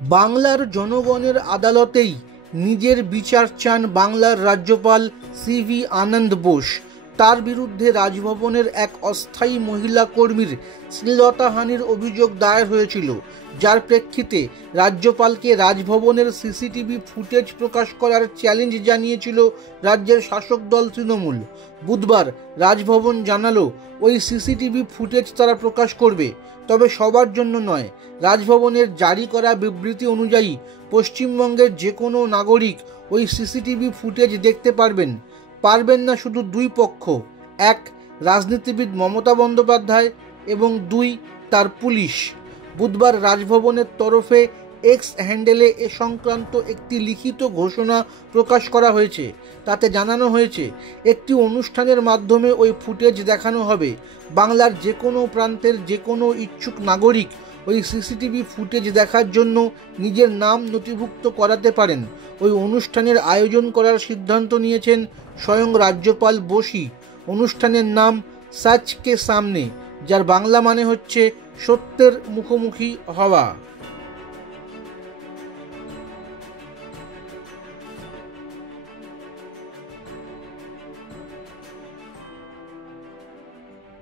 বাংলার জনগণের আদালতেই নিজের বিচার চান বাংলার রাজ্যপাল সিভি আনন্দ বোস। তার বিরুদ্ধে রাজভবনের এক অস্থায়ী মহিলা কর্মীর শ্লীলতাহানির অভিযোগ দায়ের হয়েছিল, যার প্রেক্ষিতে রাজ্যপালকে রাজভবনের সিসিটিভি ফুটেজ প্রকাশ করার চ্যালেঞ্জ জানিয়েছিল রাজ্যের শাসক দল তৃণমূল। বুধবার রাজভবন জানালো ওই সিসিটিভি ফুটেজ তারা প্রকাশ করবে, তবে সবার জন্য নয়। রাজভবনের জারি করা বিবৃতি অনুযায়ী পশ্চিমবঙ্গের যে কোনো নাগরিক ওই সিসিটিভি ফুটেজ দেখতে পারবেন না শুধু দুই পক্ষ, এক রাজনীতিবিদ মমতা বন্দ্যোপাধ্যায় এবং দুই তার পুলিশ। বুধবার রাজভবনের তরফে এক্স হ্যান্ডেলে এ সংক্রান্ত একটি লিখিত ঘোষণা প্রকাশ করা হয়েছে। তাতে জানানো হয়েছে, একটি অনুষ্ঠানের মাধ্যমে ওই ফুটেজ দেখানো হবে। বাংলার যে কোনো প্রান্তের যে কোনো ইচ্ছুক নাগরিক ওই সিসিটিভি ফুটেজ দেখার জন্য নিজের নাম নথিভুক্ত করাতে পারেন। ওই অনুষ্ঠানের আয়োজন করার সিদ্ধান্ত নিয়েছেন স্বয়ং রাজ্যপাল বোসই। অনুষ্ঠানের নাম সচ কে সামনে, যার বাংলা মানে হচ্ছে সত্যের মুখোমুখি হওয়া।